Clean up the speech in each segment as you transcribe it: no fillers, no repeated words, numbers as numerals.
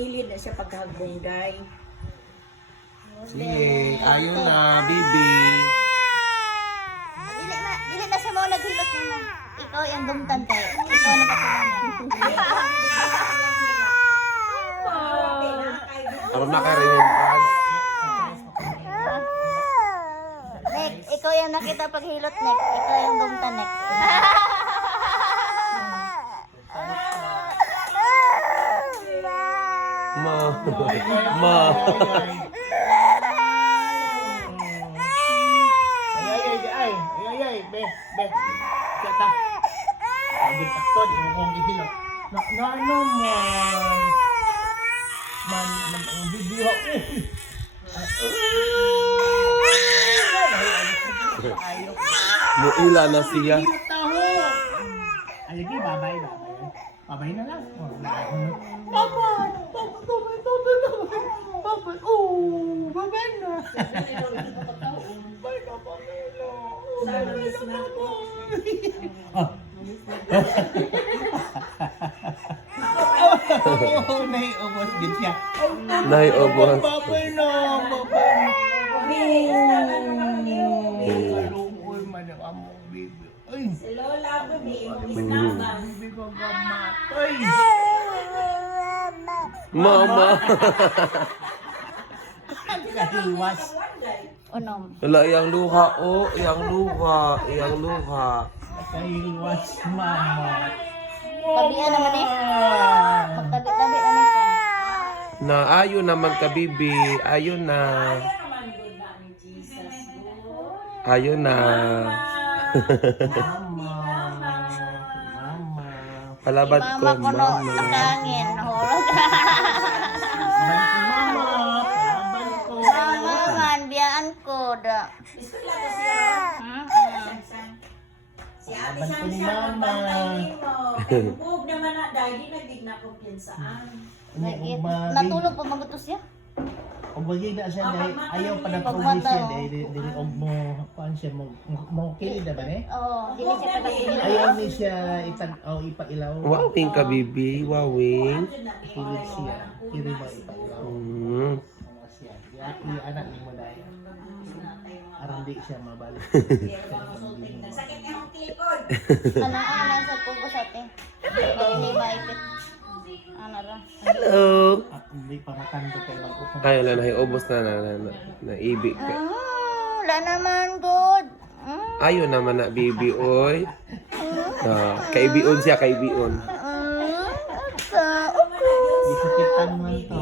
pilid na siya paghagbungday. Sige, tayo na, baby. Dili na siya mo naghilot nimo. Ikaw yung gumtan kay. Ikaw na Aram na ka rin yung pants. Nek, ikaw yung nakita paghilot, Nek. Ikaw yung gumtan, Nek. Ma. Ma. Ay, be. Kata. Sabi takton, yung kong gihilot. Na ano man ang video ako. Muila na siya. Alagi, babay. Babay na lang. Papa, babay na. Naiubos din siya. Naiubos. Babay na. Kalungkol man ang among baby. Ay, Si Lola, bibi naman. baby ko gamatay. Mama. Kahiwas. Unom. Wala, iyang luha, oh. Iyang luha. Kahiwas, mama. Tabian naman eh. Magtabi-tabi na ni siya. Na, ayo naman ka, baby. Ayo na. Naman good na ni Jesus. Ayo na. Mama. Palabat Si ko, mama ko no, mama. nakangin. Nahulog. Mama. Palaban ko. Mama man, biyaan ko. Da. Istorya ko siya. Si Ate Laban ko ni Shanshan, Mama. magbantayin mo. Bubog naman na, dahil di nagdig na kumpiyansaan. Natulog pa magutos siya. Kung bagay na siya dahil ayaw pa na Pagmataw. pulis siya dahil mo kuan siya mo kilid na ba ne? Oo, dili siya patagilid. Ayaw ni siya ipailaw. Wawing ka, baby. Wawing. Kilid siya. Kilid ba ipailaw? Mm. Ano siya? Anak ni mo dahil. Aram di siya mabalik. Sakit niya ang tilikod. Ano sa kubo sa te? Pag hindi maipit. Ano ra? Hello. At hindi pa matando kay mag-upang. Ay, wala, nahiubos na ibig ka. Wala naman, good. Ayo naman na, baby, oy. Kaibion siya, kaibion. Isakitan man to.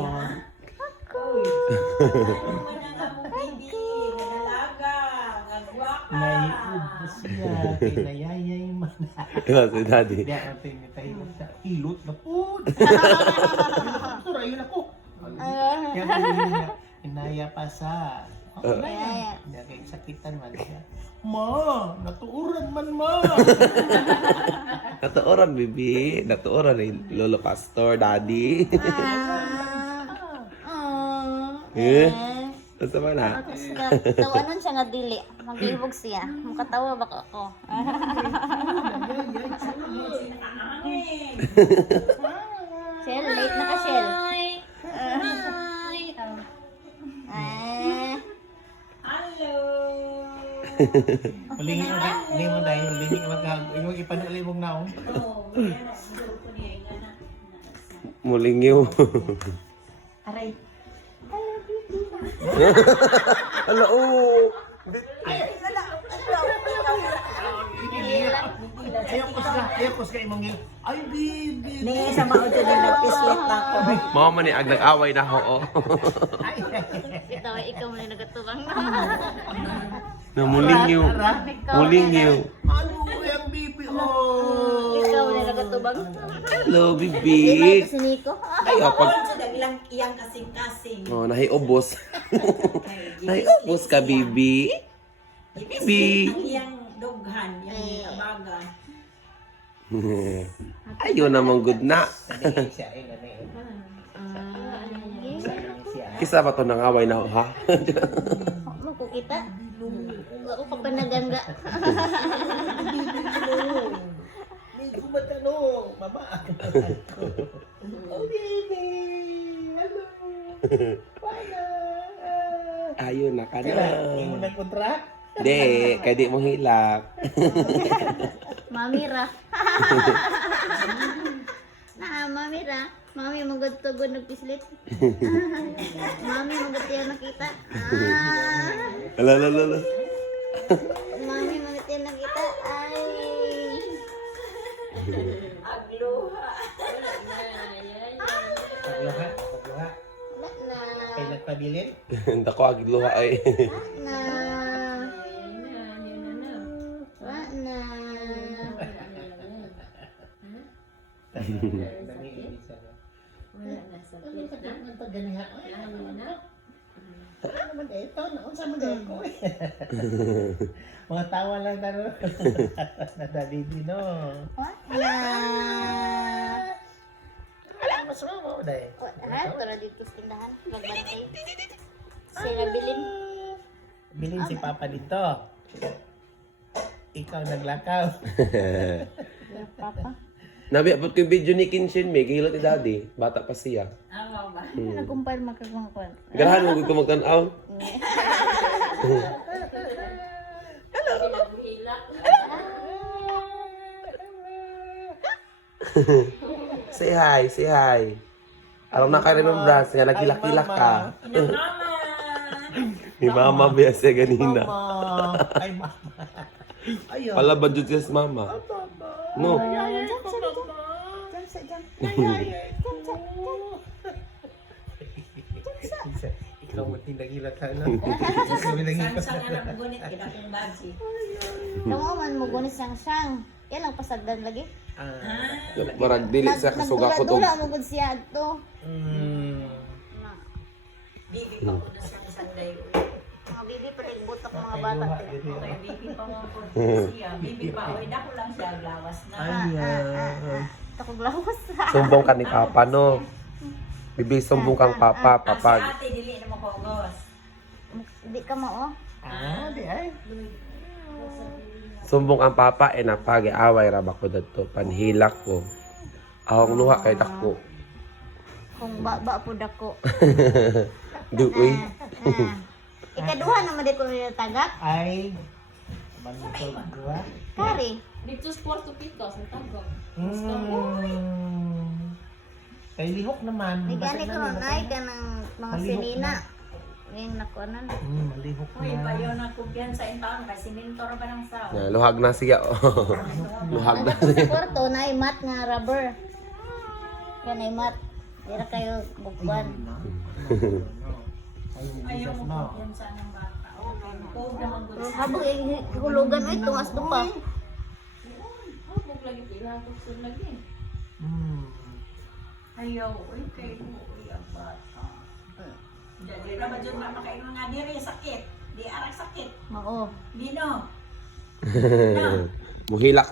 Naiubos siya. Kinayayay man. Si daddy. Hindi ako tinitay sa hilot na po. Tura, yun ako. Kaya tuloy niya, inaya pa sa... Hindi kayo sakitan man siya. Ma, natuuran man ma. Natuoran, baby. Natuoran ni Lolo Pastor, daddy. Eh? Basta ba na? Tawanon siya nga dili. Mag-ibog siya. Makatawa ba ako? Shell, late na ka, Shell. Hello. Malingi mo dahil, hindi mo dahil, malingi mo dahil, yung ipanali mong naong. Oh, yan na, siguro ko niya yung anak. Mulingiw. Aray. Ala, oo. Ayaw ko sa imong gil. Ay, baby. Ningi sa maod ko din nagpislit na ako. Mama man ni ag nag-away na ho, oh. Ito, ikaw mo na nagatubang. Na mulingiw. Mulingiw. Ano yung baby? Oh. Ikaw mo na nagatubang. Hello, Di ba baby. ito si Nico? Ay, pag... Pag sa dagilang iyang kasing-kasing. Oh, nahiubos. Nahiubos ka, baby. Ibislit ang iyang dughan, yung kabagan. Ayun naman good na. Sabihin siya, ay, ano yun. Kisa ba to nang away na ho, ha? Ano ko kita? Ako ka pa naganda. Medyo matanong, mama. Oh, baby. Wala. Ayun na ka Kaya, na. hindi mo nagkontra? Di, kaya di mo hilak. Mami ra. Mami ra. Mami magud tugod nagpislit. Mami magud yan nakita. Ala, ala, ala. Mami magud yan nakita. Ay. Agluha. Pagluha, pagluha. Wala na. Kaya nagpabilin? Hindi ko agluha ay. Na. Wala na. Nangiinis ano. Ang taganiha. Ano naman ito? Naunsa mo dahil ko eh. Mga tawa lang na rin. Nadalidi no. Wala. Alam mo sa mo dahil. Wala. Tara dito sa tindahan. Magbantay. Sila bilin. Bilin si Papa dito. Ikaw naglakaw. Papa. Nabi, abot ko yung video ni Kinshin May, gihilot ni Daddy. Bata pa siya. Ang ba? Nagumpay magkakangkwan. Garahan mo ko magtanaw. Naghilak. Say hi, say hi. Alam na kayo remembrance nga, naghilak-hilak ka. Inamama. Ni Mama biya siya ganina. Mama. Ay, Mama. Ayun. Palaban dyan siya sa Mama. No. Ikaw mo tinagilat ka na. Ikaw mo tinagilat Sang anak gunit kita kong bagi. Kamu man mo gunis sang. Yan lang pasagdan lagi. Marag dili sa kasuga ko to. Nagdula mo gud siya adto. Na. Bibi pa ko na sa Sunday. Mga bibi pa rin butok mga bata. Okay, bibi pa mo po siya. Bibi pa. Uy, dako lang siya. Lawas na. Ayan. Takog lawas. Sumbong ka ni Papa, no? Bibi, sumbong kang Papa, Ang si papag. ate, dili na mo kogos. Di ka mo oh. Di ay. Sumbong ang Papa, napag, away rabak ko dito. Panhilak ko. Awang luha kay dako. Kung ba po dako. Duoy. Ikaduha naman di ko yung tagak. Ay. Manitog ba? Kari. Dito sa Puerto Pico, sa Tagog. Kay lihok naman. May gani ko Basta ay ka ng mga Malihok sinina. na. Yung nakuanan. Malihok Uy, na. payo na kubyan sa intaon. Kasi mintor ba ng sao? Yeah, luhag na siya. Luhag na Ang sa siya. kwarto na ay mat nga rubber. Yan ay mat. Dira kayo bukwan. Ayaw mo kubyan sa anong bata. Okay, kog naman gud sa. Habang hulugan ay tungas to pa. Huwag lagi pinakuksun lagi. Ayaw, uy, kayo mo, uy, ang bata. Dali na ba dyan na makainom nga diri, sakit. Di arak sakit. Oo. Di no. Muhilak